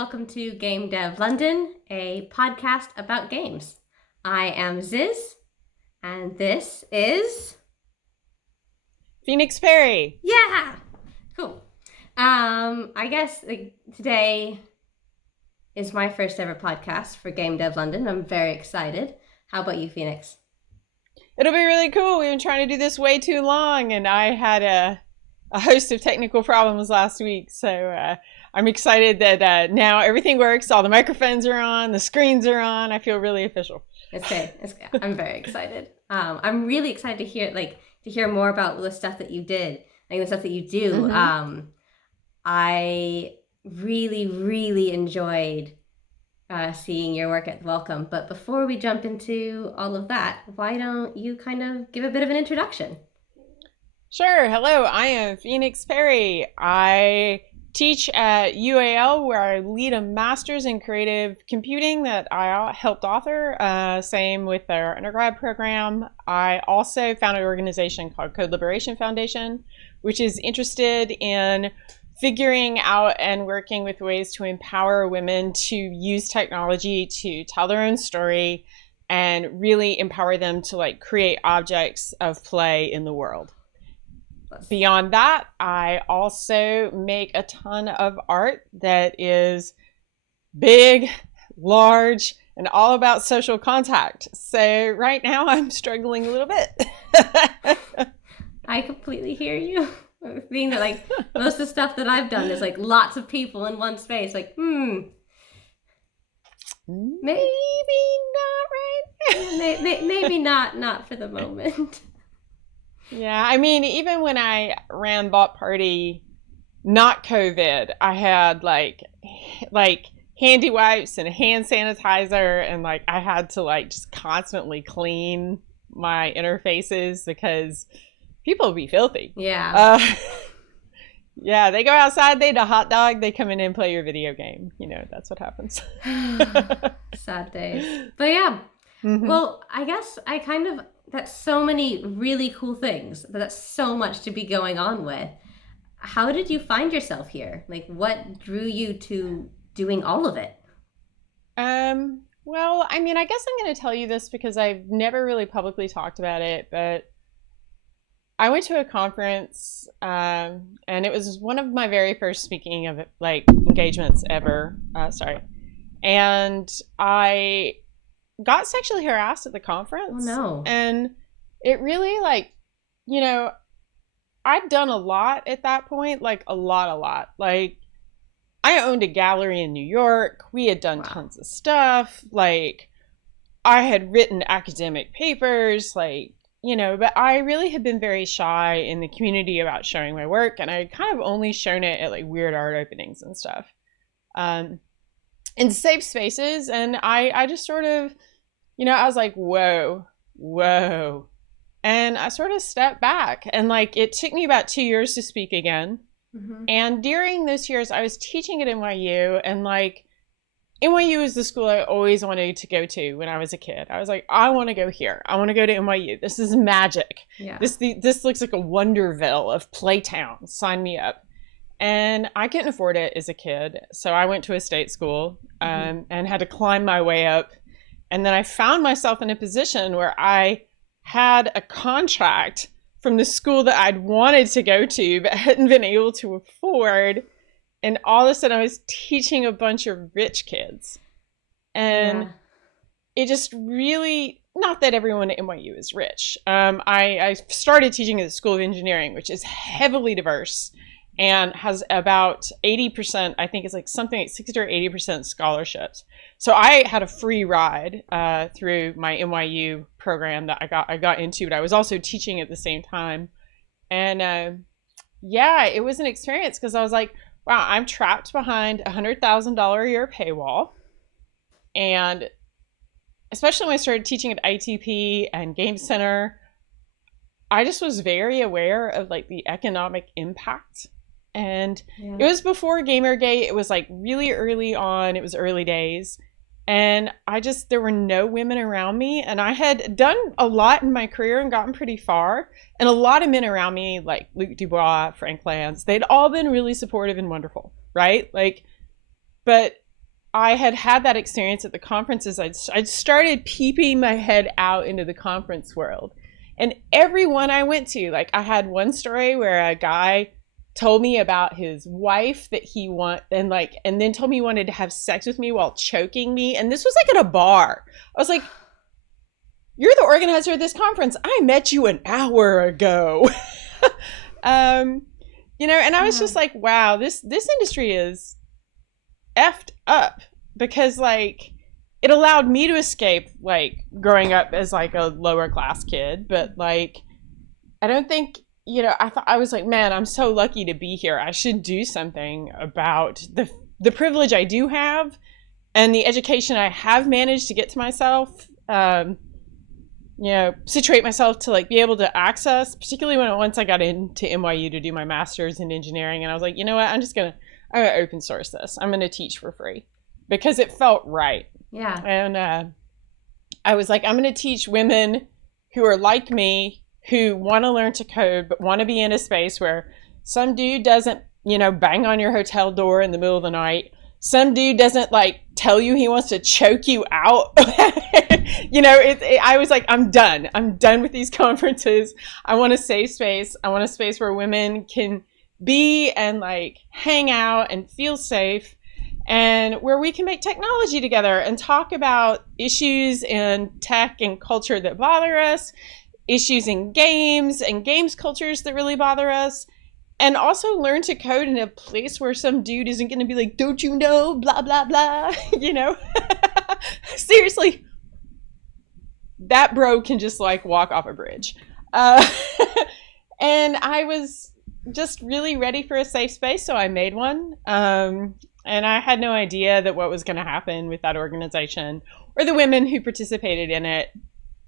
welcome to Game Dev London, a podcast about games. I am Ziz, and this is... Phoenix Perry. Yeah! Cool. I guess today is my first ever podcast for Game Dev London. I'm very excited. How about you, Phoenix? It'll be really cool. We've been trying to do this way too long, and I had a host of technical problems last week, so I'm excited that now everything works. All the microphones are on, the screens are on. I feel really official. I'm very excited. I'm really excited to hear more about the stuff that you did, the stuff that you do. Mm-hmm. I really enjoyed seeing your work at Welcome. But before we jump into all of that, why don't you kind of give a bit of an introduction? Sure. Hello, I am Phoenix Perry. I teach at UAL, where I lead a master's in creative computing that I helped author. Same with our undergrad program. I also founded an organization called Code Liberation Foundation, which is interested in figuring out and working with ways to empower women to use technology to tell their own story and really empower them to create objects of play in the world. Beyond that, I also make a ton of art that is big, large, and all about social contact. So right now I'm struggling a little bit. I completely hear you. Being that most of the stuff that I've done is lots of people in one space. Maybe not right. maybe not for the moment. Yeah, I mean, even when I ran Bot Party, not COVID, I had like handy wipes and hand sanitizer, and I had to just constantly clean my interfaces because people would be filthy. Yeah. Yeah, they go outside, they eat a hot dog, they come in and play your video game. That's what happens. Sad days. But yeah, Well, I guess that's so many really cool things. That's so much to be going on with. How did you find yourself here? What drew you to doing all of it? Well, I mean, I guess I'm going to tell you this because I've never really publicly talked about it, but I went to a conference, and it was one of my very first speaking of engagements ever. And I got sexually harassed at the conference. Oh no. And it really I'd done a lot at that point, a lot. I owned a gallery in New York. We had done tons of stuff. I had written academic papers, but I really had been very shy in the community about showing my work. And I kind of only shown it at weird art openings and stuff. In safe spaces. And I just sort of, I was like, whoa. And I sort of stepped back, and it took me about 2 years to speak again. Mm-hmm. And during those years I was teaching at NYU, and NYU is the school I always wanted to go to when I was a kid. I was like, I want to go here. I want to go to NYU. This is magic. Yeah. This looks like a Wonderville of Playtown. Sign me up. And I couldn't afford it as a kid. So I went to a state school and had to climb my way up. And then I found myself in a position where I had a contract from the school that I'd wanted to go to, but hadn't been able to afford. And all of a sudden I was teaching a bunch of rich kids. And it just really, not that everyone at NYU is rich. I started teaching at the School of Engineering, which is heavily diverse and has about 80%, I think it's something like 60 or 80% scholarships. So I had a free ride through my NYU program that I got into, but I was also teaching at the same time. And it was an experience because I was like, wow, I'm trapped behind $100,000 a year paywall. And especially when I started teaching at ITP and Game Center, I just was very aware of the economic impact. And it was before Gamergate. It was really early on. It was early days. And there were no women around me. And I had done a lot in my career and gotten pretty far. And a lot of men around me, like Luc Dubois, Frank Lance, they'd all been really supportive and wonderful, right? But I had that experience at the conferences, I'd started peeping my head out into the conference world. And every one I went to, like I had one story where a guy told me about his wife that and then told me he wanted to have sex with me while choking me. And this was like at a bar. I was like, you're the organizer of this conference. I met you an hour ago. And I was just like, wow, this industry is effed up, because like it allowed me to escape like growing up as like a lower class kid, but like I don't think, I was like, man, I'm so lucky to be here. I should do something about the privilege I do have and the education I have managed to get to myself, situate myself to like be able to access, particularly once I got into NYU to do my master's in engineering. And I was like, you know what, I'm gonna open source this. I'm gonna teach for free because it felt right. Yeah. And I was like, I'm gonna teach women who are like me, who want to learn to code, but want to be in a space where some dude doesn't, bang on your hotel door in the middle of the night. Some dude doesn't like tell you he wants to choke you out. I was like, I'm done. I'm done with these conferences. I want a safe space. I want a space where women can be and like hang out and feel safe, and where we can make technology together and talk about issues in tech and culture that bother us, issues in games and games cultures that really bother us. And also learn to code in a place where some dude isn't going to be like, don't you know, blah, blah, blah, Seriously, that bro can just like walk off a bridge. And I was just really ready for a safe space, so I made one. And I had no idea that what was going to happen with that organization or the women who participated in it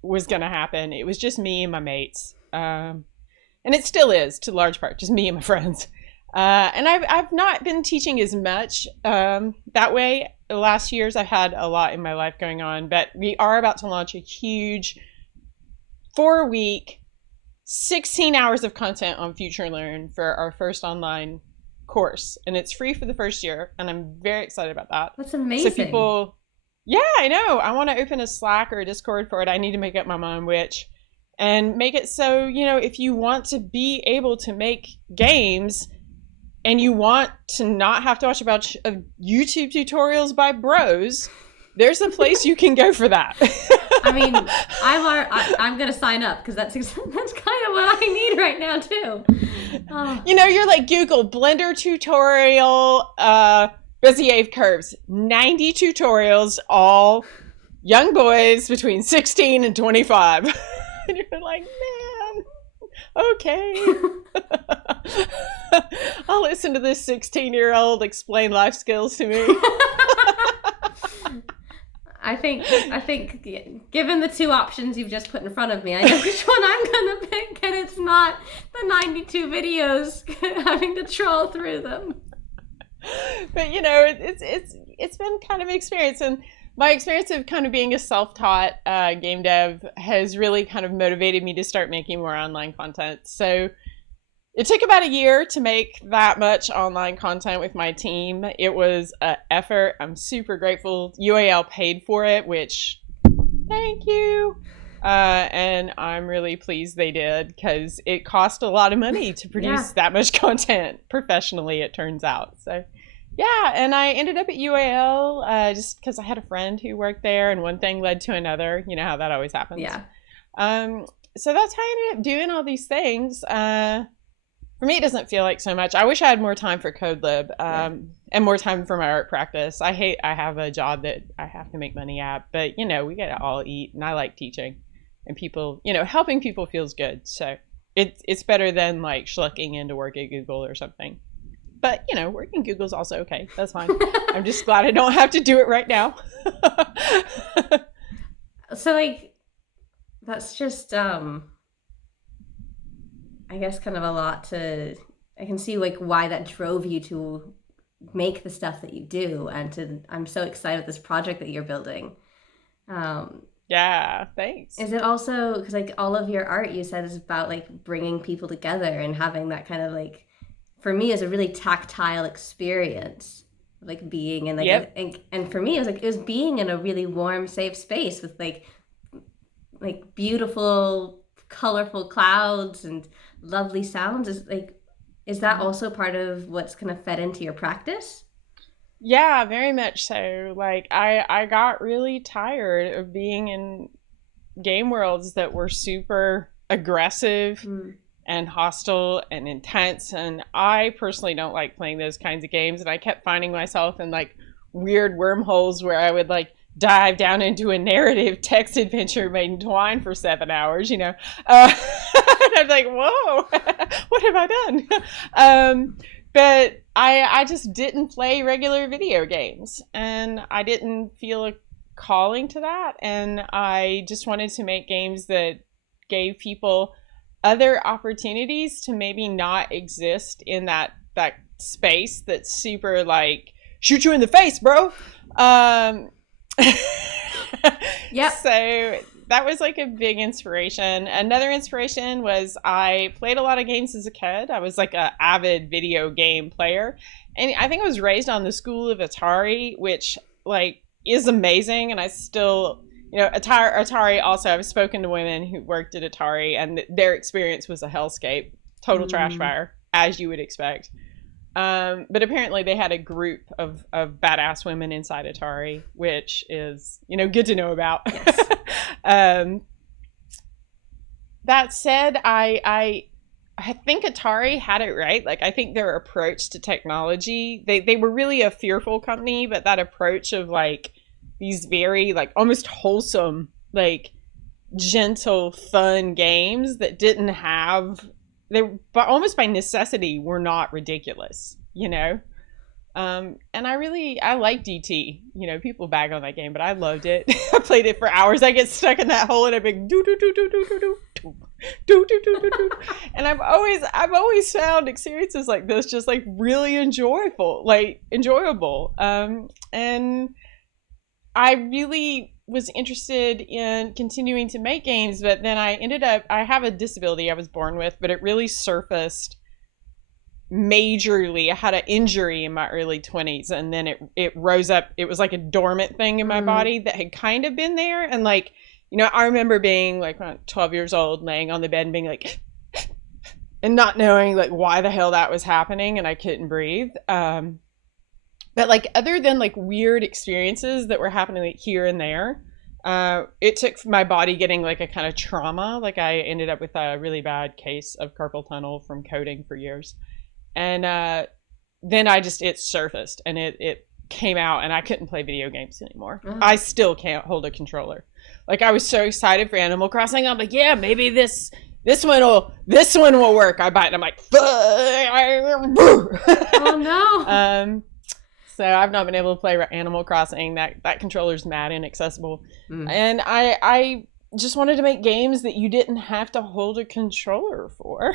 was going to happen. It was just me and my mates. And it still is, to large part, just me and my friends. And I've not been teaching as much that way. The last years, I've had a lot in my life going on, but we are about to launch a huge 4-week, 16 hours of content on Future Learn for our first online course. And it's free for the first year, and I'm very excited about that. That's amazing. So people, yeah, I know. I want to open a Slack or a Discord for it. I need to make up my mind which. And make it so, if you want to be able to make games and you want to not have to watch a bunch of YouTube tutorials by bros, there's a place you can go for that. I mean, I'm going to sign up because that's kind of what I need right now, too. Oh. You're like, Google Blender tutorial, Bezier curves, 90 tutorials, all young boys between 16 and 25. And you're like, man, okay. I'll listen to this 16-year-old explain life skills to me. I think given the two options you've just put in front of me, I know which one I'm going to pick, and it's not the 92 videos having to troll through them. But, it's been kind of an experience, and my experience of kind of being a self-taught game dev has really kind of motivated me to start making more online content. So it took about a year to make that much online content with my team. It was an effort. I'm super grateful. UAL paid for it, which, thank you. And I'm really pleased they did, because it cost a lot of money to produce that much content professionally, it turns out. So yeah, and I ended up at UAL just because I had a friend who worked there, and one thing led to another. You know how that always happens. Yeah. So that's how I ended up doing all these things. For me, it doesn't feel like so much. I wish I had more time for CodeLib and more time for my art practice. I have a job that I have to make money at, but we get to all eat, and I like teaching, and people, helping people feels good. So it's better than like schlucking into work at Google or something. But, working Google's also okay. That's fine. I'm just glad I don't have to do it right now. So, like, that's just, I guess, kind of a lot to... I can see, like, why that drove you to make the stuff that you do. And I'm so excited with this project that you're building. Yeah, thanks. Is it also... Because, like, all of your art, you said, is about, like, bringing people together and having that kind of, like... For me, is a really tactile experience. like being in like Yep. and for me it was being in a really warm, safe space with like beautiful, colorful clouds and lovely sounds. Is that Mhm. also part of what's kind of fed into your practice? Yeah, very much so. Like I got really tired of being in game worlds that were super aggressive Mm. and hostile and intense, and I personally don't like playing those kinds of games, and I kept finding myself in like weird wormholes where I would like dive down into a narrative text adventure made in twine for 7 hours, and I'm like, whoa, what have I done? But I just didn't play regular video games, and I didn't feel a calling to that, and I just wanted to make games that gave people other opportunities to maybe not exist in that space that's super like shoot you in the face, bro. Um, Yep. so that was like a big inspiration. Another inspiration was I played a lot of games as a kid. I was like an avid video game player, and I think I was raised on the school of Atari, which like is amazing, and I still Atari also, I've spoken to women who worked at Atari, and their experience was a hellscape, total trash Mm. fire, as you would expect. But apparently they had a group of badass women inside Atari, which is, good to know about. Yes. um, that said, I think Atari had it right. Like, I think their approach to technology, they were really a fearful company, but that approach of like these very like almost wholesome, like gentle, fun games that didn't have they, but almost by necessity, were not ridiculous. And I like DT. People bag on that game, but I loved it. I played it for hours. I get stuck in that hole and I'm like do do do do do do do do do do do do. And I've always found experiences like this just like really enjoyable. And I really was interested in continuing to make games, but then I have a disability I was born with, but it really surfaced majorly. I had an injury in my early 20s, and then it rose up. It was like a dormant thing in my Mm. body that had kind of been there. And like, I remember being like 12 years old, laying on the bed and being like, and not knowing like why the hell that was happening, and I couldn't breathe. But like other than like weird experiences that were happening like here and there, it took my body getting like a kind of trauma. Like I ended up with a really bad case of carpal tunnel from coding for years, and then it surfaced and it came out, and I couldn't play video games anymore. Oh. I still can't hold a controller. Like I was so excited for Animal Crossing. I'm like, yeah, maybe this one will work. I buy it and I'm like, Oh no. So I've not been able to play Animal Crossing. That controller's mad inaccessible. Mm. And I just wanted to make games that you didn't have to hold a controller for.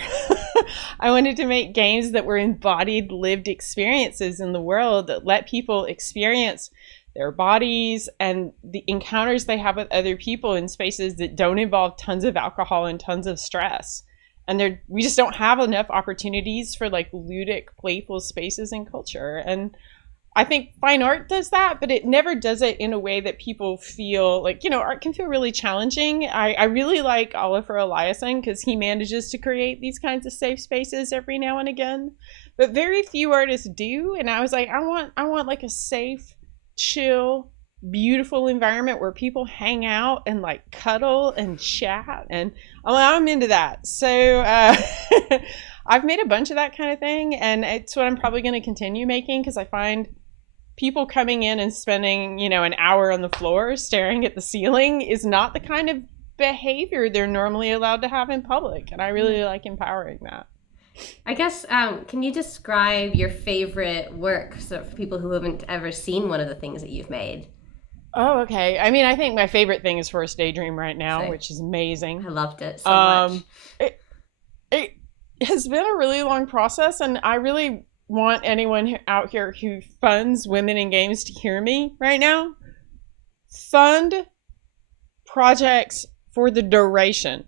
I wanted to make games that were embodied lived experiences in the world that let people experience their bodies and the encounters they have with other people in spaces that don't involve tons of alcohol and tons of stress. And we just don't have enough opportunities for like ludic, playful spaces in culture. And I think fine art does that, but it never does it in a way that people feel like, art can feel really challenging. I really like Oliver Eliasson because he manages to create these kinds of safe spaces every now and again, but very few artists do. And I was like, I want like a safe, chill, beautiful environment where people hang out and like cuddle and chat. And I'm into that. So I've made a bunch of that kind of thing, and it's what I'm probably going to continue making because I find people coming in and spending, an hour on the floor staring at the ceiling is not the kind of behavior they're normally allowed to have in public. And I really like empowering that. I guess, can you describe your favorite work for people who haven't ever seen one of the things that you've made? Oh, okay. I mean, I think my favorite thing is First Daydream right now, Same. which is amazing. I loved it so much. It has been a really long process, and I really want anyone out here who funds women in games to hear me right now. Fund projects for the duration.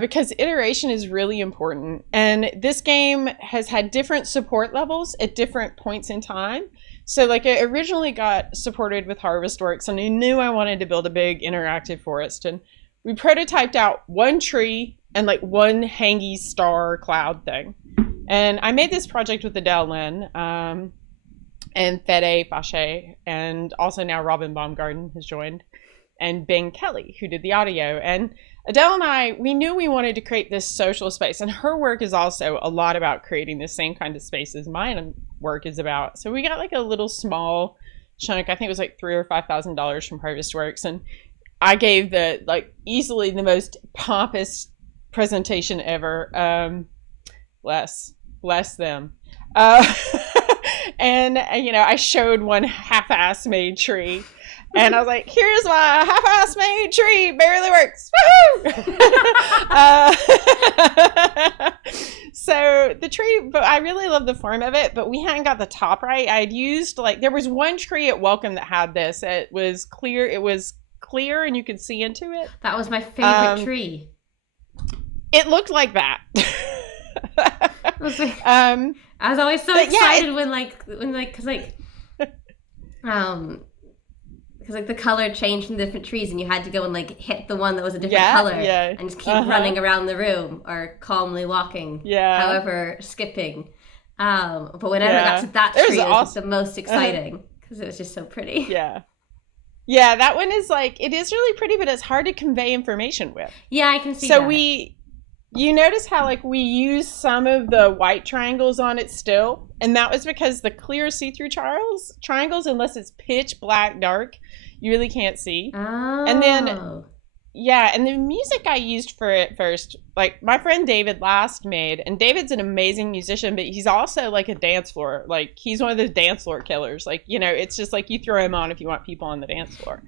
because iteration is really important. And this game has had different support levels at different points in time. So like it originally got supported with Harvestworks, and I knew I wanted to build a big interactive forest. And we prototyped out one tree and like one hangy star cloud thing. And I made this project with Adele Lynn and Fede Fache, and also now Robin Baumgarten has joined, and Ben Kelly, who did the audio. And Adele and I, we knew we wanted to create this social space, and her work is also a lot about creating the same kind of space as mine work is about. So we got like a little small chunk, I think it was like $3,000 or $5,000 from Harvestworks, and I gave the like easily the most pompous presentation ever. Bless them. And you know, I showed one half-ass made tree. And I was like, here's my half-ass made tree, barely works. Woohoo! So the tree, but I really love the form of it, but we hadn't got the top right. I'd used like, there was one tree at Welcome that had this. It was clear and you could see into it. That was my favorite tree. It looked like that. I was always so excited when because the color changed in different trees, and you had to go and like hit the one that was a different color, and just keep running around the room or calmly walking, however skipping. But whenever I got to that tree, it was the most exciting because it was just so pretty. Yeah, that one is like, it is really pretty, but it's hard to convey information with. Yeah, I can see that. So you notice how like we use some of the white triangles on it still, and that was because the clear see-through triangles, unless it's pitch black dark, you really can't see. Oh. And then and the music I used for it first, like my friend David Last made, and David's an amazing musician, but he's also like a dance floor, like he's one of those dance floor killers. Like, you know, it's just like you throw him on if you want people on the dance floor.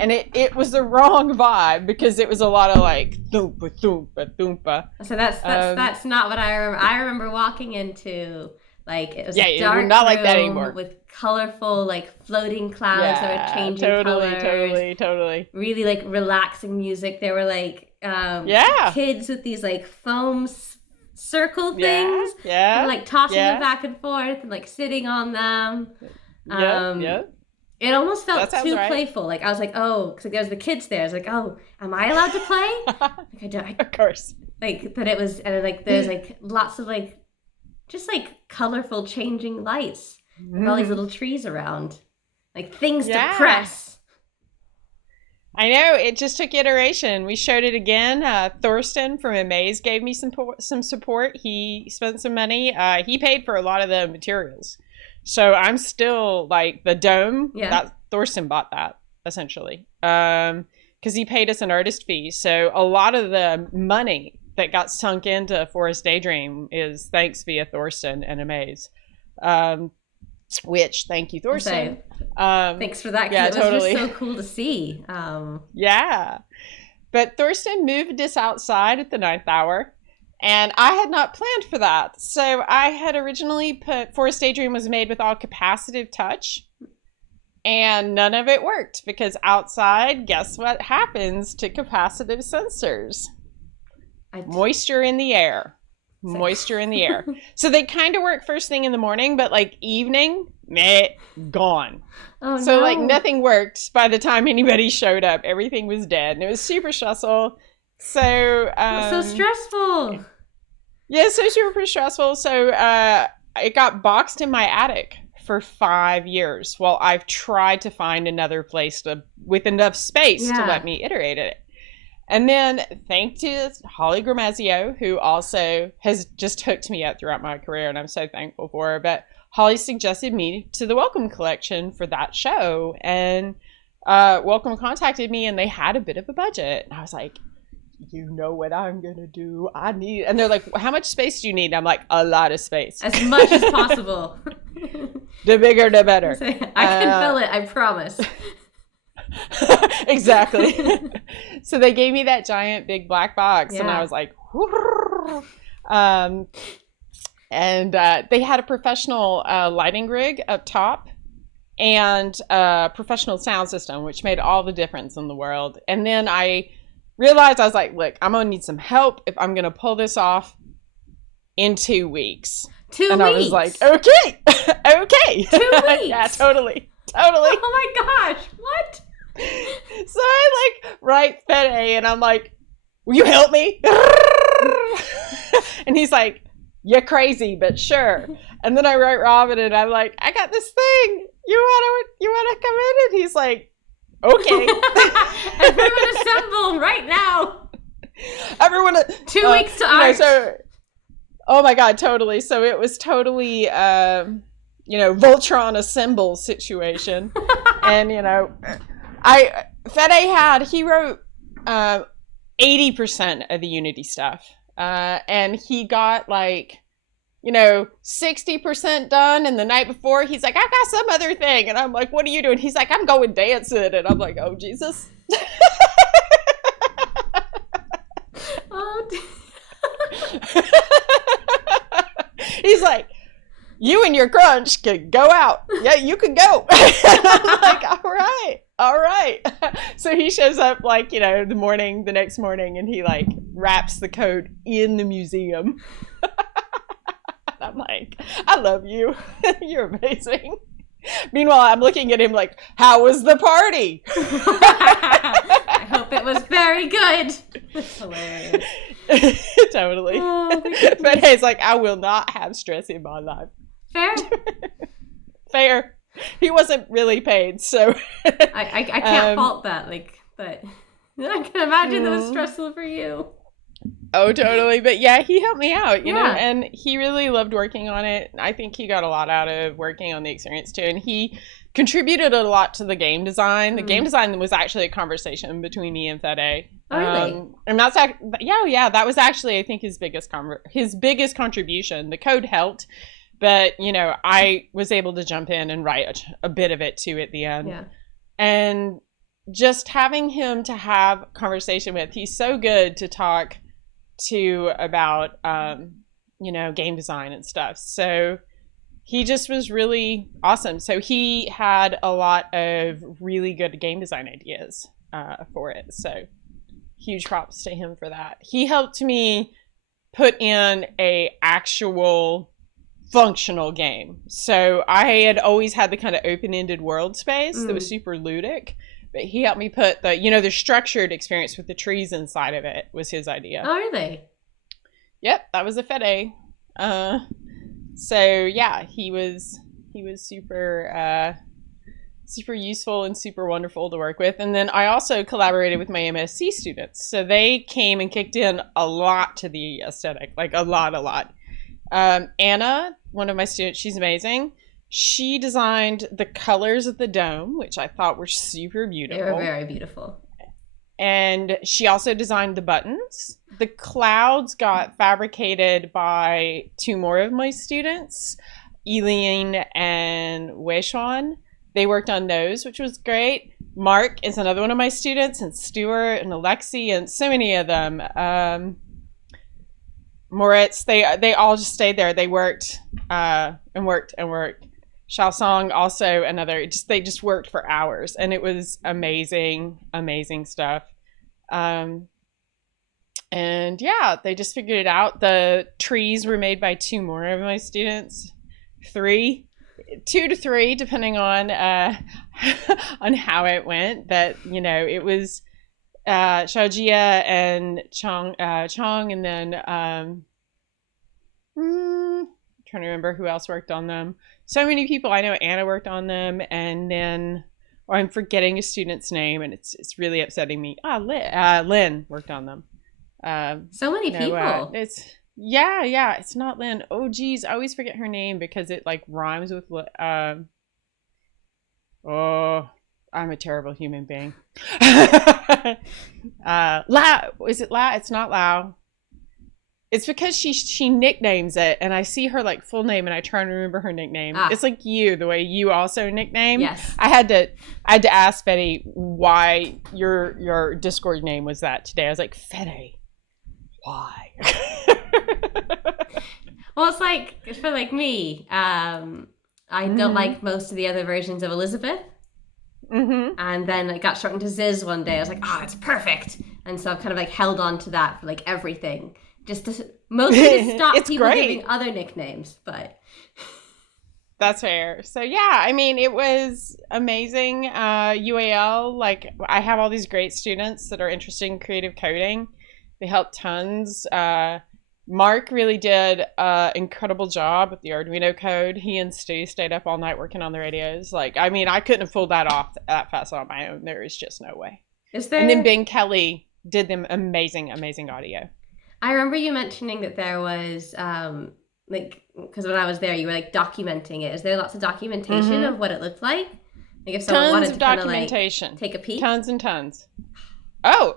And it was the wrong vibe because it was a lot of like thumpa thumpa thumpa. So that's not what I remember. I remember walking into like it was a dark not room like that anymore. With colorful like floating clouds that were changing colors. Totally. Really like relaxing music. There were like kids with these like foam circle things. Yeah. And, like tossing them back and forth and like sitting on them. It almost felt too playful. Like I was like, oh, because like, there was the kids there. I was like, oh, am I allowed to play? Like I don't. Of course. Like, but it was, and like there's like lots of like, just like colorful changing lights with all these little trees around, like things to press. I know, it just took iteration. We showed it again. Thorsten from Amaze gave me some support. He spent some money. He paid for a lot of the materials. So I'm still like the dome. That Thorsten bought that essentially because he paid us an artist fee. So a lot of the money that got sunk into Forest Daydream is thanks via Thorsten and Amaze. Which thank you, Thorsten. Thanks for that. It was just so cool to see. But Thorsten moved us outside at the 9th hour. And I had not planned for that. So I had originally put Forest Daydream was made with all capacitive touch. And none of it worked because outside, guess what happens to capacitive sensors? Moisture in the air. So they kind of work first thing in the morning, but like evening, gone. So like nothing worked by the time anybody showed up. Everything was dead, and it was super stressful. So so stressful. Yeah, so super stressful. So it got boxed in my attic for 5 years while I've tried to find another place with enough space to let me iterate it. And then thanks to Holly Gramazio, who also has just hooked me up throughout my career, and I'm so thankful for her. But Holly suggested me to the Welcome Collection for that show, and Welcome contacted me, and they had a bit of a budget. And I was like, you know what I'm gonna do? And they're like, how much space do you need? And I'm like, a lot of space, as much as possible. The bigger, the better. I can fill it. I promise. Exactly. So they gave me that giant big black box, and I was like, and they had a professional lighting rig up top and a professional sound system, which made all the difference in the world. And then I realized I was like, look, I'm going to need some help if I'm going to pull this off in 2 weeks. 2 weeks? And I was like, okay, okay. 2 weeks? Yeah, totally. Oh my gosh, what? So I like write Fed A and I'm like, will you help me? And he's like, you're crazy, but sure. And then I write Robin and I'm like, I got this thing. You wanna come in? And he's like, okay. Everyone assemble right now. Everyone 2 weeks to art. Oh my God, totally. So it was totally Voltron assemble situation. And he wrote 80% of the Unity stuff. And he got 60% done. And the night before, he's like, I got some other thing. And I'm like, what are you doing? He's like, I'm going dancing. And I'm like, oh, Jesus. Oh, He's like, you and your crunch can go out. Yeah, you can go. And I'm like, all right. So he shows up the next morning, and he wraps the code in the museum. I'm like, I love you. You're amazing. Meanwhile, I'm looking at him like, how was the party? I hope it was very good. That's hilarious. Totally. Oh, But he's like, I will not have stress in my life. Fair. He wasn't really paid, so I can't fault that. But I can imagine that was stressful for you. Oh, totally. But yeah, he helped me out, you know, and he really loved working on it. I think he got a lot out of working on the experience too. And he contributed a lot to the game design. The game design was actually a conversation between me and Fede. Oh, really? And that's that was actually, I think, his biggest contribution. The code helped, but I was able to jump in and write a bit of it too at the end. Yeah. And just having him to have a conversation with, he's so good to talk to about game design and stuff. So he just was really awesome. So he had a lot of really good game design ideas for it. So huge props to him for that. He helped me put in a actual functional game. So I had always had the kind of open-ended world space that was super ludic. But he helped me put the structured experience with the trees inside of it was his idea. Oh, really? Yep, that was a Fede. So yeah, he was super super useful and super wonderful to work with. And then I also collaborated with my MSc students. So they came and kicked in a lot to the aesthetic, a lot. Anna, one of my students, she's amazing. She designed the colors of the dome, which I thought were super beautiful. They were very beautiful. And she also designed the buttons. The clouds got fabricated by two more of my students, Eileen and Weishuan. They worked on those, which was great. Mark is another one of my students, and Stuart and Alexi, and so many of them. Moritz, they all just stayed there. They worked and worked. Shaosong also they just worked for hours, and it was amazing stuff. And yeah, they just figured it out. The trees were made by two more of my students, 2 to 3, depending on on how it went. But it was Xiaojia and Chong, and then trying to remember who else worked on them. So many people. I know Anna worked on them, and then I'm forgetting a student's name, and it's really upsetting me. Lynn worked on them. So many people. It's not Lynn. Oh geez, I always forget her name because it rhymes with I'm a terrible human being. Lao, is it Lao? It's not Lao. It's because she nicknames it, and I see her full name, and I try and remember her nickname. It's like you, the way you also nickname. Yes. I had to ask Fede why your Discord name was that today. I was like, Fede, why? Well, it's for me. I don't like most of the other versions of Elizabeth. And then it got shortened to Ziz one day. I was like, it's perfect. And so I've kind of like held on to that for like everything, just to mostly to stop people giving other nicknames. But that's fair. So yeah, I mean, it was amazing. UAL, like I have all these great students that are interested in creative coding. They helped tons. Mark really did an incredible job with the Arduino code. He and Stu stayed up all night working on the radios. Like, I mean, I couldn't have pulled that off that fast on my own. There is just no way. Is there? And then Ben Kelly did them amazing audio. I remember you mentioning that there was like, because when I was there, you were like documenting it. Is there lots of documentation of what it looked like? Like if someone wanted to kind of like take a peek? Tons and tons. Oh,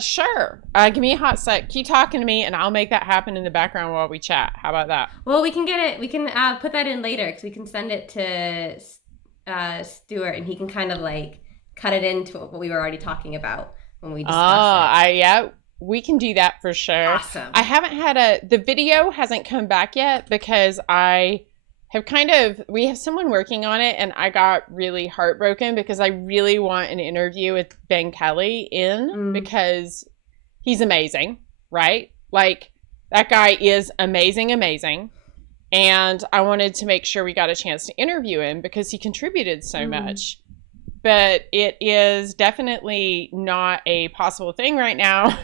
sure. Give me a hot sec. Keep talking to me and I'll make that happen in the background while we chat. How about that? Well, we can get it. We can put that in later because we can send it to Stuart and he can kind of like cut it into what we were already talking about when we discussed it. Yeah. We can do that for sure. Awesome. I haven't the video hasn't come back yet because I have we have someone working on it and I got really heartbroken because I really want an interview with Ben Kelly because he's amazing, right? Like that guy is amazing. And I wanted to make sure we got a chance to interview him because he contributed so much. But it is definitely not a possible thing right now.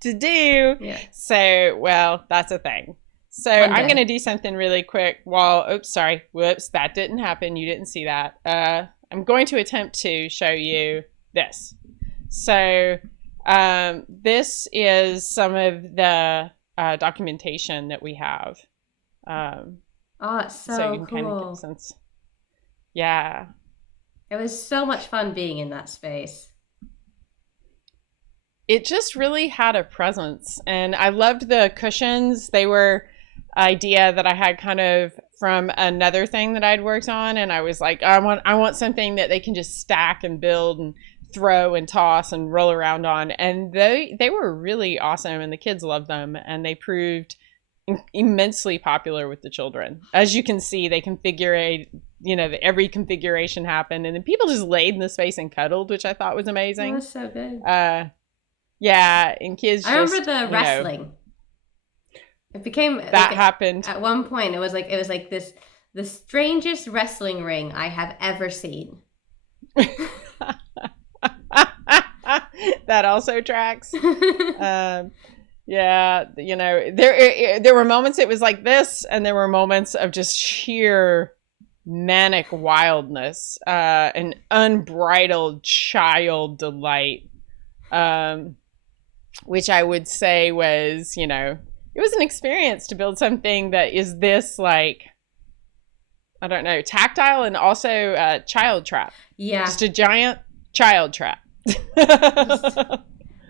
to do. Yeah. So, well, that's a thing. So I'm going to do something really quick whoops, that didn't happen. You didn't see that. I'm going to attempt to show you this. So this is some of the documentation that we have. It's so you can cool. kind of get a sense. Yeah. It was so much fun being in that space. It just really had a presence, and I loved the cushions. They were idea that I had kind of from another thing that I'd worked on, and I was like, I want something that they can just stack and build and throw and toss and roll around on, and they were really awesome, and the kids loved them, and they proved immensely popular with the children. As you can see, they configure, every configuration happened, and then people just laid in the space and cuddled, which I thought was amazing. That was so good. Yeah, and kids. I remember the wrestling. It became happened at one point. It was like the strangest wrestling ring I have ever seen. That also tracks. Yeah, there were moments it was like this, and there were moments of just sheer manic wildness, and unbridled child delight. Which I would say was, it was an experience to build something that is this, like, I don't know, tactile and also child trap. Yeah. Just a giant child trap. I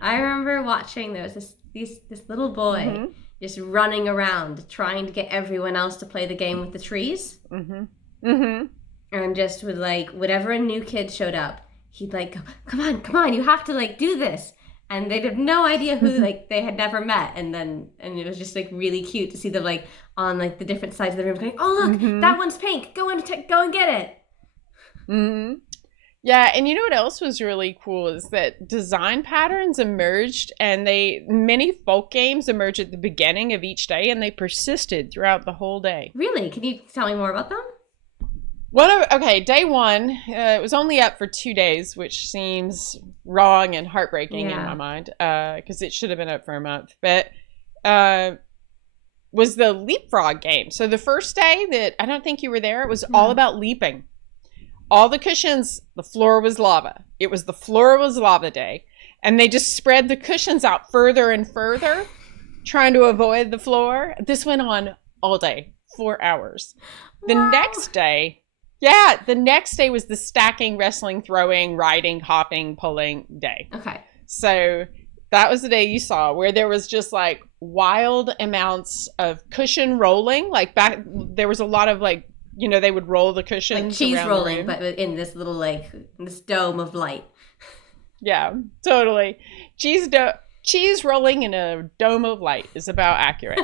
remember watching, there was this little boy just running around trying to get everyone else to play the game with the trees. And just with, like, whenever a new kid showed up, he'd, like, go, come on, you have to, like, do this. And they'd have no idea who, like, they had never met. And it was just, like, really cute to see them, like, on, like, the different sides of the room going, oh, look, that one's pink. Go and get it. Yeah, and you know what else was really cool is that design patterns emerged, and many folk games emerged at the beginning of each day, and they persisted throughout the whole day. Really? Can you tell me more about them? Day one, it was only up for 2 days, which seems wrong and heartbreaking in my mind, because it should have been up for a month. But was the leapfrog game. So the first day that I don't think you were there, it was all about leaping. All the cushions, the floor was lava. It was the floor was lava day, and they just spread the cushions out further and further, trying to avoid the floor. This went on all day, 4 hours. The next day. Yeah, the next day was the stacking, wrestling, throwing, riding, hopping, pulling day. Okay. So that was the day you saw where there was just like wild amounts of cushion rolling. Like there was a lot of like, they would roll the cushions. Like cheese rolling, but in this little this dome of light. Yeah, totally. Cheese rolling in a dome of light is about accurate.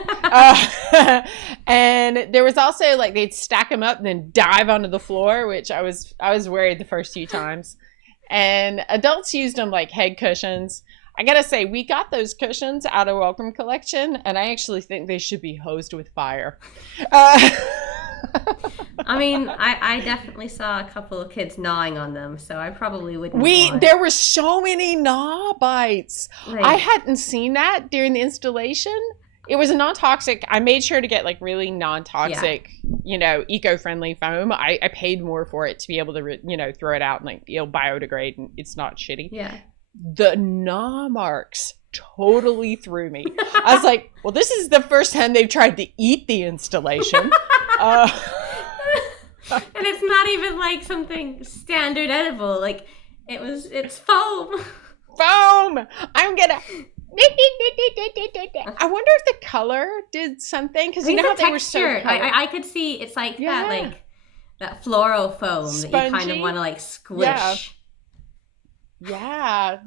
And there was also they'd stack them up and then dive onto the floor, which I was worried the first few times. and adults used them like head cushions. I gotta say, we got those cushions out of Welcome Collection, and I actually think they should be hosed with fire. I mean, I definitely saw a couple of kids gnawing on them, so I probably wouldn't. There were so many gnaw bites. Like, I hadn't seen that during the installation. It was a non-toxic. I made sure to get like really non-toxic, eco-friendly foam. I paid more for it to be able to, throw it out and like it'll biodegrade and it's not shitty. Yeah. The gnaw marks totally threw me. I was like, well, this is the first time they've tried to eat the installation. And it's not even like something standard edible. Like it's foam. Foam. I'm gonna. I wonder if the color did something, because you know how they were so I could see it's like that, like that floral foam spongy, that you kind of want to like squish. Yeah.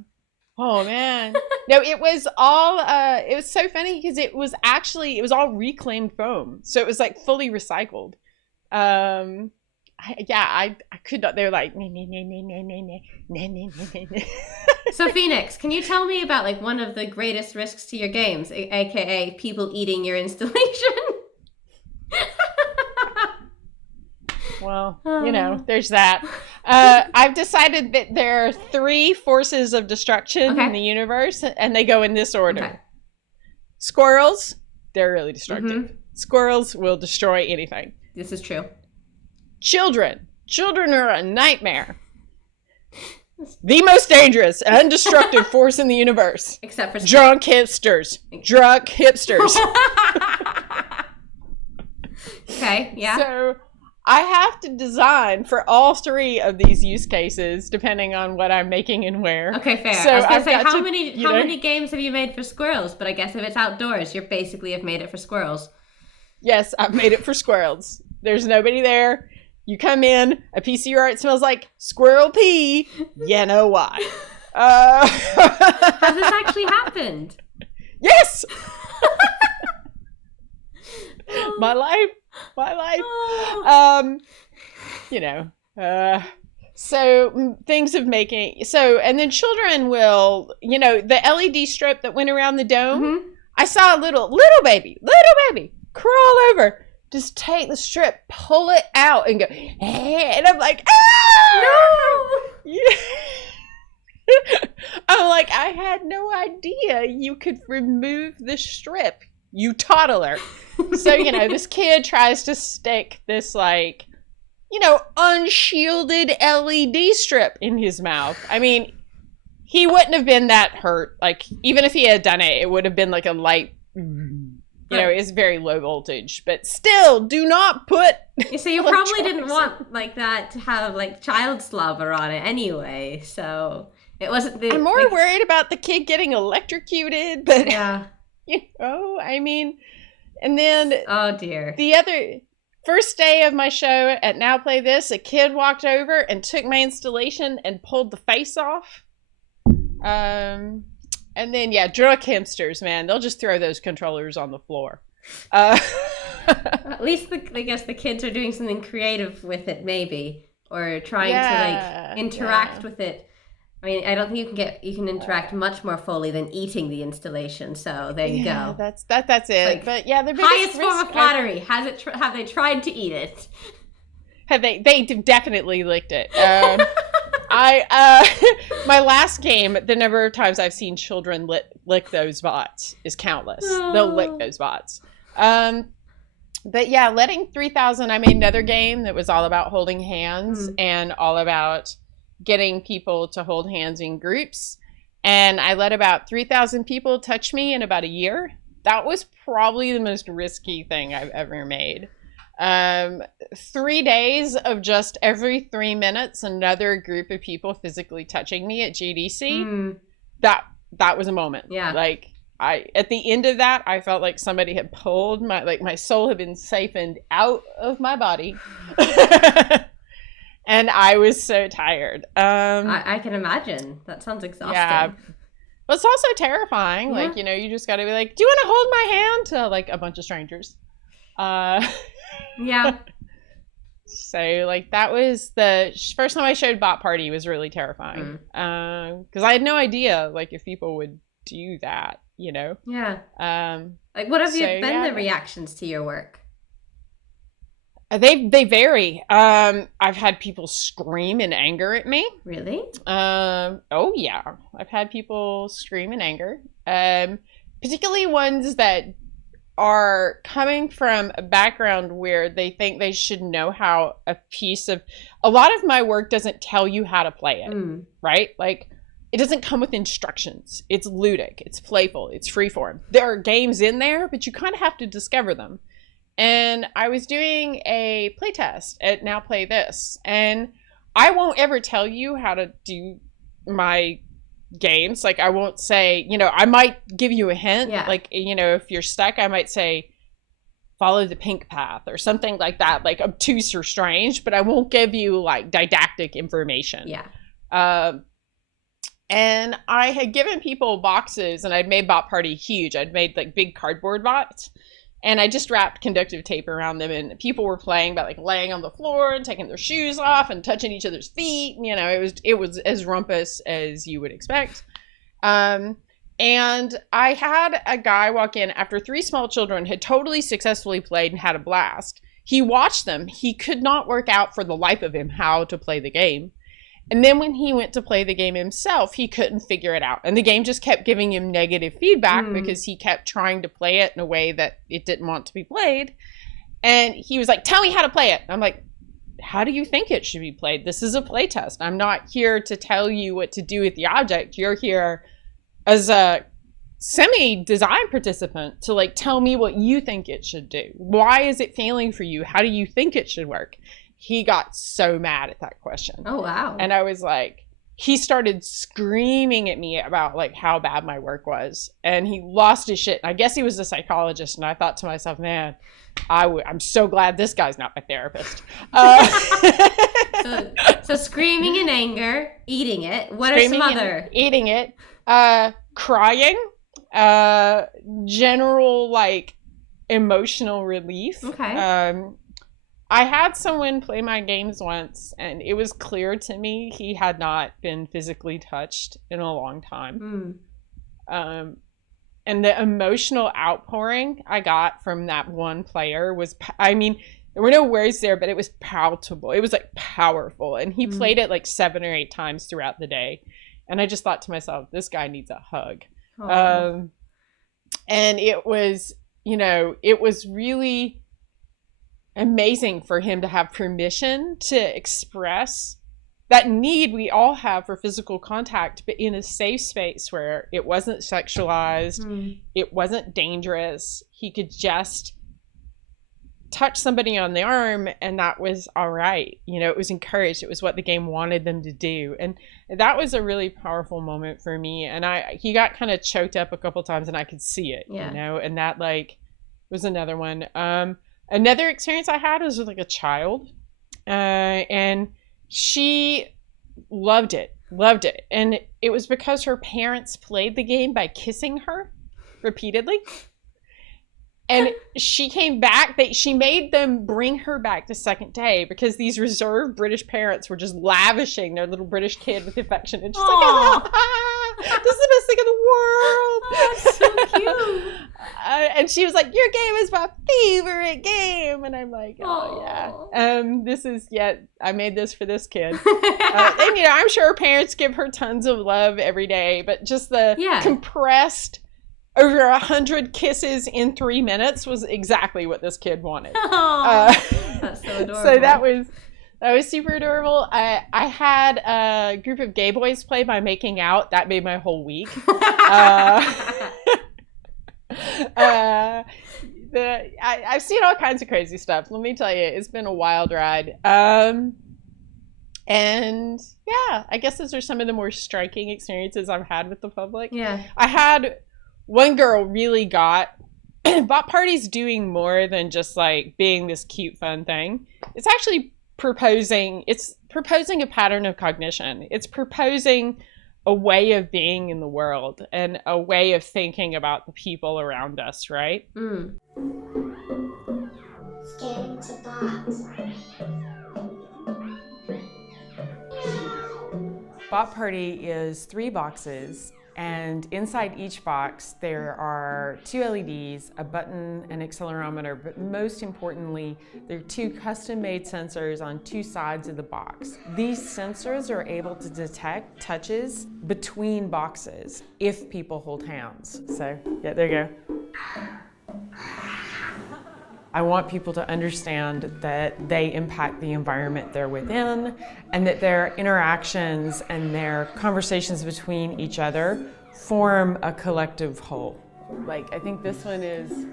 Oh man. No, it was all it was so funny because it was all reclaimed foam. So it was like fully recycled. I could not. They were like So Phoenix, can you tell me about like one of the greatest risks to your games, aka people eating your installation? Well, there's that. I've decided that there are 3 forces of destruction in the universe, and they go in this order. Okay. Squirrels, they're really destructive. Mm-hmm. Squirrels will destroy anything. This is true. Children are a nightmare. The most dangerous and destructive force in the universe. Except for drunk hipsters. Okay, yeah. So I have to design for all 3 of these use cases, depending on what I'm making and where. Okay, fair. So I was gonna say, how many games have you made for squirrels? But I guess if it's outdoors, you basically have made it for squirrels. Yes, I've made it for squirrels. There's nobody there. You come in, a piece of your art smells like squirrel pee. You know why. Has this actually happened? Yes! My life. So things of making. So, and then children will, the LED strip that went around the dome. Mm-hmm. I saw a little baby crawl over. Just take the strip, pull it out, and go, and I'm like, ah! No! I'm like, I had no idea you could remove the strip, you toddler. So, this kid tries to stick this, like, unshielded LED strip in his mouth. I mean, he wouldn't have been that hurt. Like, even if he had done it, it would have been like a light... it's very low voltage, but still, do not put. So you probably didn't want like that to have like child slobber on it anyway. So it wasn't. I'm more worried about the kid getting electrocuted, but yeah, I mean, and then oh dear, the other first day of my show at Now Play This, a kid walked over and took my installation and pulled the face off. And then, drunk hamsters, man, they'll just throw those controllers on the floor. At least, I guess the kids are doing something creative with it, maybe, or trying to like interact with it. I mean, I don't think you can interact much more fully than eating the installation. So there you go. That's it. Like, but the biggest highest form of flattery. Have they tried to eat it? Have they? They definitely licked it. My last game, the number of times I've seen children lick those bots is countless. Oh. They'll lick those bots. But yeah, letting 3,000, I made another game that was all about holding hands and all about getting people to hold hands in groups. And I let about 3,000 people touch me in about a year. That was probably the most risky thing I've ever made. 3 days of just every 3 minutes another group of people physically touching me at GDC. That was a moment. Yeah. Like at the end of that, I felt like somebody had pulled my soul had been siphoned out of my body. And I was so tired. I can imagine. That sounds exhausting. Yeah. But it's also terrifying. Yeah. Like, you just got to be like, do you want to hold my hand? To like a bunch of strangers. Yeah. So like that was the first time I showed Bot Party was really terrifying. Because I had no idea like if people would do that, you know? Yeah. Like what have been the yeah. reactions to your work? They vary. I've had people scream in anger at me. Really? Oh yeah. I've had people scream in anger. Particularly ones that are coming from a background where they think they should know how a lot of my work doesn't tell you how to play it, right? Like it doesn't come with instructions. It's ludic, it's playful, it's freeform. There are games in there, but you kind of have to discover them. And I was doing a playtest at Now Play This, and I won't ever tell you how to do my games. Like I won't say, you know, I might give you a hint. Yeah. Like, you know, if you're stuck, I might say follow the pink path or something like that, like obtuse or strange, but I won't give you like didactic information. Yeah. And I had given people boxes, and I'd made Bot Party huge. I'd made like big cardboard bots, and I just wrapped conductive tape around them, and people were playing by like laying on the floor and taking their shoes off and touching each other's feet. You know, it was as rumpus as you would expect. And I had a guy walk in after 3 small children had totally successfully played and had a blast. He watched them. He could not work out for the life of him how to play the game. And then when he went to play the game himself, he couldn't figure it out. And the game just kept giving him negative feedback because he kept trying to play it in a way that it didn't want to be played. And he was like, tell me how to play it. I'm like, how do you think it should be played? This is a play test. I'm not here to tell you what to do with the object. You're here as a semi-design participant to like tell me what you think it should do. Why is it failing for you? How do you think it should work? He got so mad at that question. Oh, wow. And I was like, he started screaming at me about like how bad my work was. And he lost his shit. And I guess he was a psychologist. And I thought to myself, man, I'm so glad this guy's not my therapist. So screaming in anger, eating it. What are some other? Eating it. Crying. General like emotional relief. Okay. I had someone play my games once, and it was clear to me he had not been physically touched in a long time. And the emotional outpouring I got from that one player was, I mean, there were no words there, but it was palatable. It was like powerful. And he played it like 7 or 8 times throughout the day. And I just thought to myself, this guy needs a hug. And it was, you know, it was really amazing for him to have permission to express that need we all have for physical contact, but in a safe space where it wasn't sexualized, it wasn't dangerous. He could just touch somebody on the arm, and that was all right. You know, it was encouraged. It was what the game wanted them to do. And that was a really powerful moment for me. And he got kind of choked up a couple times, and I could see it, you know, and that like was another one. Another experience I had was with like a child, and she loved it. And it was because her parents played the game by kissing her repeatedly. And she came back, she made them bring her back the second day because these reserved British parents were just lavishing their little British kid with affection. And she's like, oh, this is the best thing in the world. Oh, that's so cute. And she was like, your game is my favorite game. And I'm like, oh, yeah. I made this for this kid. And, you know, I'm sure parents give her tons of love every day, but just the compressed over 100 kisses in 3 minutes was exactly what this kid wanted. That's so adorable. So that was super adorable. I had a group of gay boys play by making out. That made my whole week. I've seen all kinds of crazy stuff. Let me tell you, it's been a wild ride. And yeah, I guess those are some of the more striking experiences I've had with the public. Yeah. I had one girl really got Bot Party's doing more than just like being this cute fun thing. It's actually proposing a pattern of cognition. It's proposing a way of being in the world and a way of thinking about the people around us, right? Scared to bots. Bot Party is 3 boxes, and inside each box there are 2 LEDs, a button, an accelerometer, but most importantly, there are 2 custom-made sensors on 2 sides of the box. These sensors are able to detect touches between boxes if people hold hands. So, yeah, there you go. I want people to understand that they impact the environment they're within, and that their interactions and their conversations between each other form a collective whole. Like, I think this one is,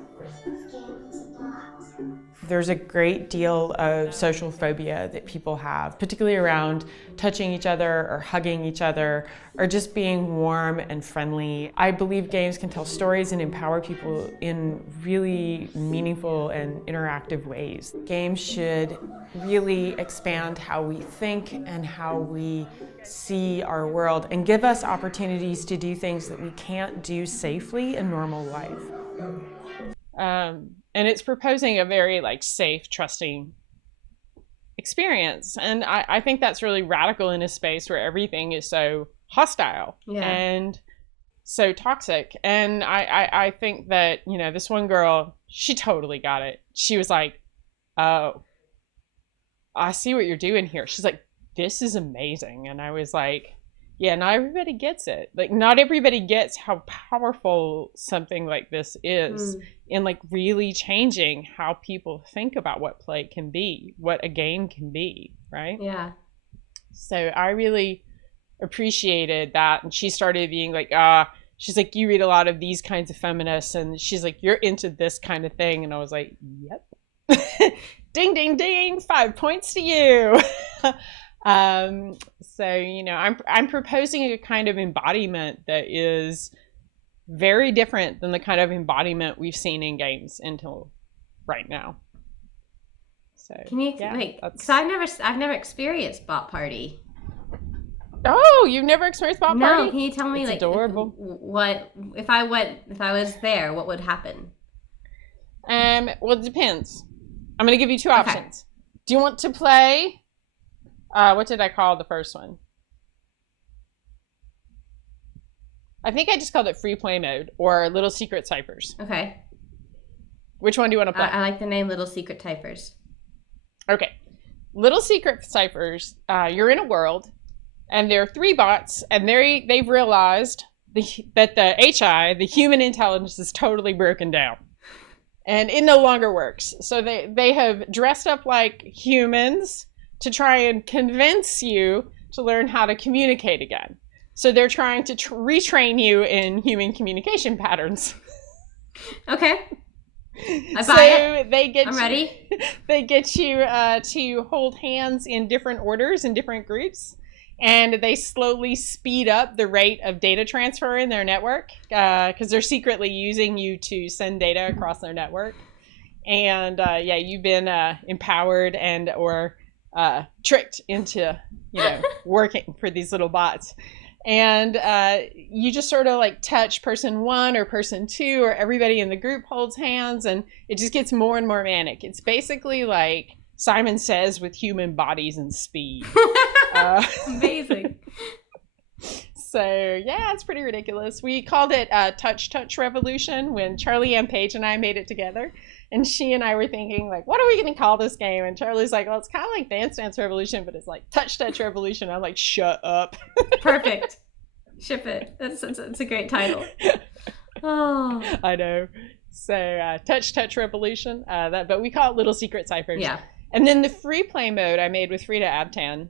there's a great deal of social phobia that people have, particularly around touching each other or hugging each other or just being warm and friendly. I believe games can tell stories and empower people in really meaningful and interactive ways. Games should really expand how we think and how we see our world and give us opportunities to do things that we can't do safely in normal life. And it's proposing a very like safe, trusting experience. And I think that's really radical in a space where everything is so hostile and so toxic. And I think that, you know, this one girl, she totally got it. She was like, oh, I see what you're doing here. She's like, this is amazing. And I was like, yeah, not everybody gets it. Like, not everybody gets how powerful something like this is in like really changing how people think about what play can be, what a game can be, right? Yeah. So I really appreciated that. And she started being like, she's like, you read a lot of these kinds of feminists, and she's like, you're into this kind of thing. And I was like, yep. Ding, ding, ding, 5 points to you. So, you know, I'm proposing a kind of embodiment that is very different than the kind of embodiment we've seen in games until right now. So can you because I've never experienced Bot Party. Oh, you've never experienced Bot Party? No, can you tell me it's like adorable. What if I was there, what would happen? Well, it depends. I'm going to give you 2 options. Do you want to play? What did I call the first one? I think I just called it free play mode or Little Secret Ciphers. Okay. Which one do you want to play? I like the name Little Secret Ciphers. Okay. Little Secret Ciphers, you're in a world, and there are 3 bots, and they've realized that the HI, the human intelligence, is totally broken down. And it no longer works. So they have dressed up like humans to try and convince you to learn how to communicate again. So they're trying to retrain you in human communication patterns. Okay. I buy it. I'm ready. They get you to hold hands in different orders in different groups. And they slowly speed up the rate of data transfer in their network because they're secretly using you to send data across their network. And you've been empowered and or tricked into, working for these little bots. And you just sort of like touch person 1 or person 2, or everybody in the group holds hands, and it just gets more and more manic. It's basically like Simon Says with human bodies and speed. Amazing. So yeah, it's pretty ridiculous. We called it Touch Revolution when Charlie Ann Page and I made it together. And she and I were thinking, like, what are we going to call this game? And Charlie's like, well, it's kind of like Dance Revolution, but it's like Touch Revolution. I'm like, shut up. Perfect. Ship it. That's a great title. Oh, I know. So Touch Revolution. But we call it Little Secret Ciphers. Yeah. And then the free play mode I made with Frida Abtan.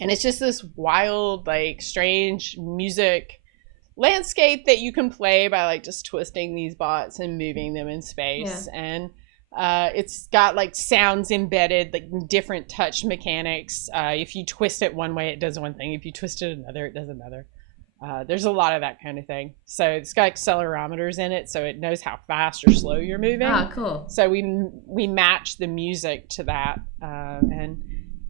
And it's just this wild, like, strange music landscape that you can play by like just twisting these bots and moving them in space. Yeah. And it's got like sounds embedded, like different touch mechanics. If you twist it one way, it does one thing. If you twist it another, it does another. There's a lot of that kind of thing. So it's got accelerometers in it, so it knows how fast or slow you're moving. Ah, cool. So we match the music to that, and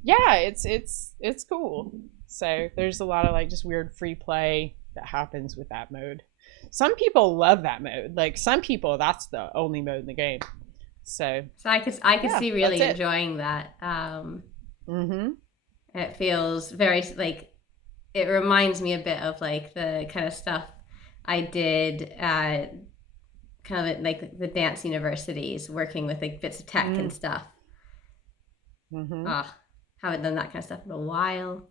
yeah, it's cool. So there's a lot of like just weird free play that happens with that mode. Some people love that mode. Like some people, that's the only mode in the game. So I could see really enjoying that. It feels very like it reminds me a bit of like the kind of stuff I did at kind of like the dance universities, working with like bits of tech and stuff. Mm-hmm. Haven't done that kind of stuff in a while.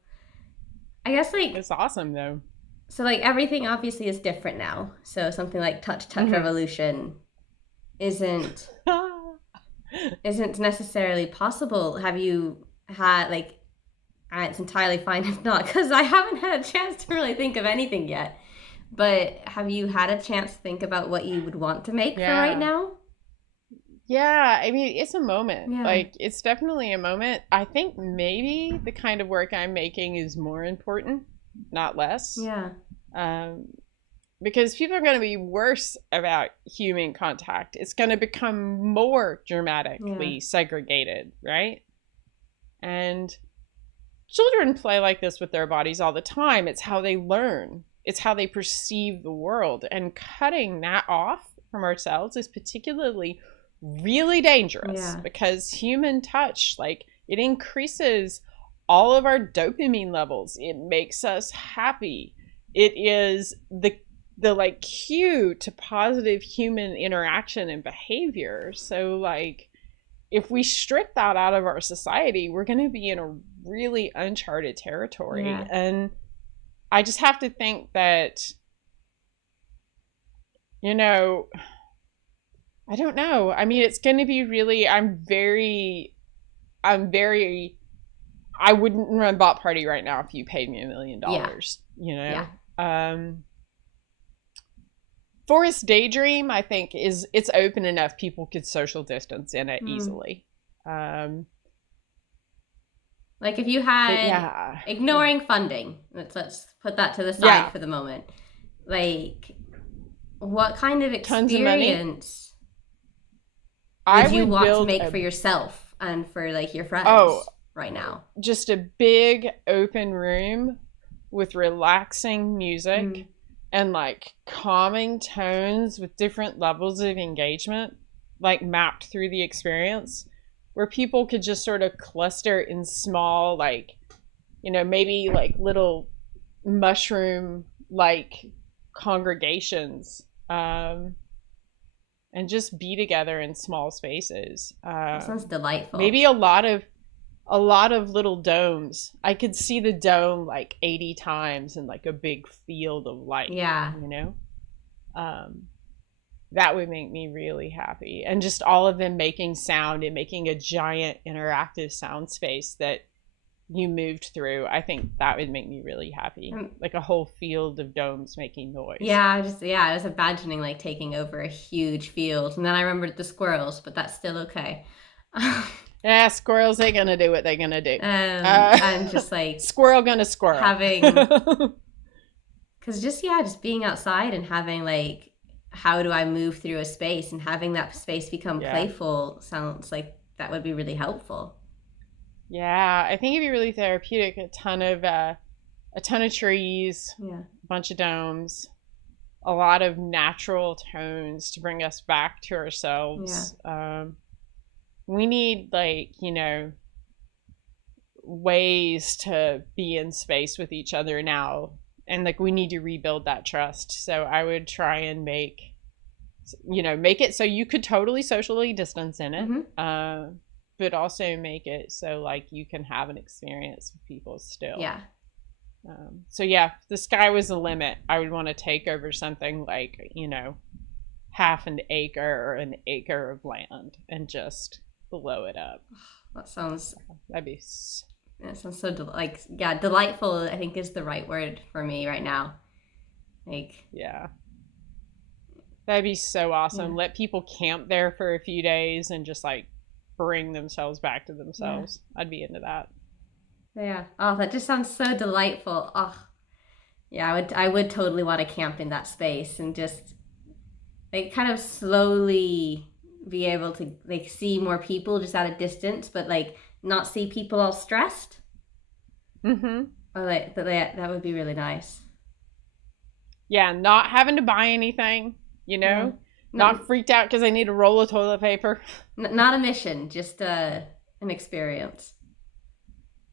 I guess like It's awesome though. So like everything obviously is different now. So something like Touch Revolution isn't necessarily possible. Have you had like it's entirely fine if not, because I haven't had a chance to really think of anything yet. But have you had a chance to think about what you would want to make for right now? Yeah, I mean, it's a moment. Yeah. Like, it's definitely a moment. I think maybe the kind of work I'm making is more important, not less. Yeah. Because people are going to be worse about human contact. It's going to become more dramatically segregated, right? And children play like this with their bodies all the time. It's how they learn. It's how they perceive the world. And cutting that off from ourselves is particularly really dangerous because human touch, like, it increases all of our dopamine levels. It makes us happy. It is the like cue to positive human interaction and behavior. So like, if we strip that out of our society, we're going to be in a really uncharted territory. And I just have to think that, you know, I don't know. I mean, it's going to be really, I wouldn't run Bot Party right now if you paid me $1 million, you know? Forest Daydream, I think, it's open enough people could social distance in it easily. Like if you had, ignoring funding, let's put that to the side for the moment. Like, what kind of experience would you want to make for yourself and for like your friends right now? Just a big open room with relaxing music and like calming tones with different levels of engagement, like mapped through the experience, where people could just sort of cluster in small, like, you know, maybe like little mushroom like congregations, and just be together in small spaces. That sounds delightful. Maybe a lot of little domes. I could see the dome like 80 times in like a big field of light. You know? That would make me really happy. And just all of them making sound and making a giant interactive sound space that you moved through. I think that would make me really happy. Like a whole field of domes making noise. I was imagining like taking over a huge field, and then I remembered the squirrels, but that's still okay. Yeah, squirrels ain't gonna do what they're gonna do. And just like squirrel gonna squirrel. Having, because just being outside and having like, how do I move through a space, and having that space become playful sounds like that would be really helpful. Yeah, I think it'd be really therapeutic. A ton of trees, a bunch of domes, a lot of natural tones to bring us back to ourselves. We need, like, you know, ways to be in space with each other now, and like we need to rebuild that trust. So I would try and make it so you could totally socially distance in it, but also make it so like you can have an experience with people still. So the sky was the limit. I would want to take over something like, you know, half an acre or an acre of land and just blow it up. That sounds so delightful, I think, is the right word for me right now. Like, that'd be so awesome. Let people camp there for a few days and just like bring themselves back to themselves. I'd be into that. That just sounds so delightful. I would totally want to camp in that space and just like kind of slowly be able to like see more people just at a distance, but like not see people all stressed. Or like that would be really nice. Not having to buy anything, you know, not freaked out because I need a roll of toilet paper. Not a mission, just an experience.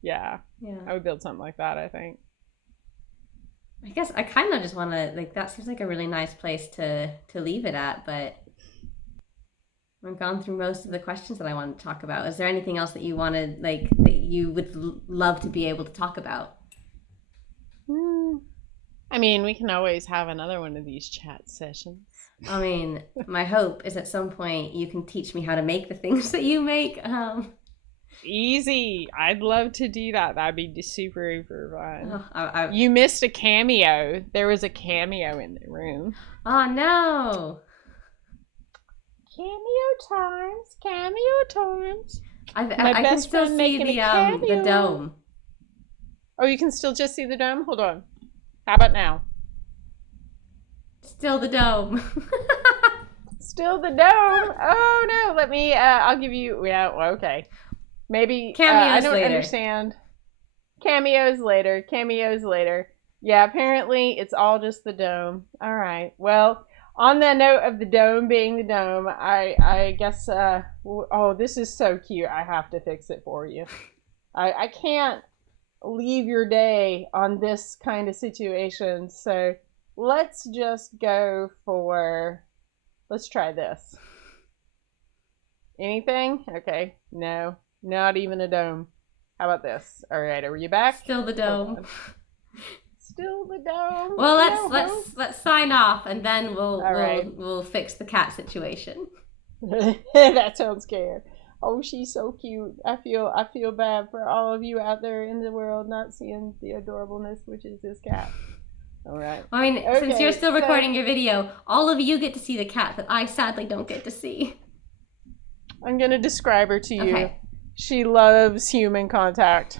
I would build something like that, I think. I guess I kind of just want to, like, that seems like a really nice place to leave it at, but I've gone through most of the questions that I wanted to talk about. Is there anything else that you wanted, like, that you would love to be able to talk about? I mean, we can always have another one of these chat sessions. I mean, my hope is at some point you can teach me how to make the things that you make. Easy. I'd love to do that. That'd be super fun. Oh, you missed a cameo. There was a cameo in the room. Oh no! Cameo times. I can still see the dome. Oh, you can still just see the dome? Hold on. How about now? Still the dome. Still the dome. Oh no, let me I'll give you, yeah, okay. Maybe cameos I don't later. understand. Cameos later. Yeah, apparently it's all just the dome. All right. Well, on the note of the dome being the dome, I guess oh, this is so cute. I have to fix it for you. I can't leave your day on this kind of situation. So let's just go for, let's try this. Anything? Okay. No, not even a dome. How about this? All right, are you back? Still the dome. Still the dome. Well, let's sign off, and then we'll fix the cat situation. That sounds good. Oh, she's so cute. I feel bad for all of you out there in the world not seeing the adorableness which is this cat. All right. I mean, okay, since you're still recording your video, all of you get to see the cat that I sadly don't get to see. I'm gonna describe her to you. Okay. She loves human contact.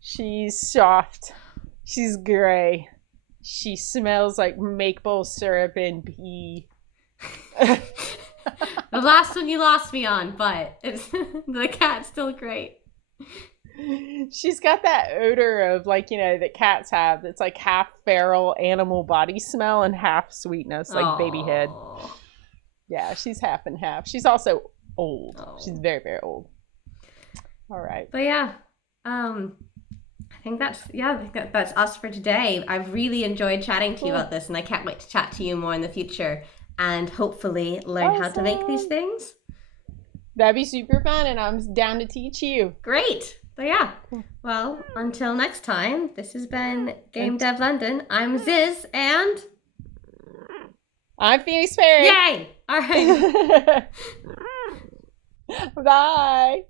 She's soft. She's gray. She smells like maple syrup and pee. The last one you lost me on, but the cat's still great. She's got that odor of, like, you know, that cats have. It's like half feral animal body smell and half sweetness, like Aww. Baby head. Yeah, she's half and half. She's also old. Aww. She's very, very old. All right. But yeah, I think that's us for today. I've really enjoyed chatting to you about this, and I can't wait to chat to you more in the future and hopefully learn how to make these things. That'd be super fun, and I'm down to teach you. Great. But yeah, well, until next time, this has been Game Dev London. I'm Ziz, and I'm Phoenix Perry. Yay! All right. Bye.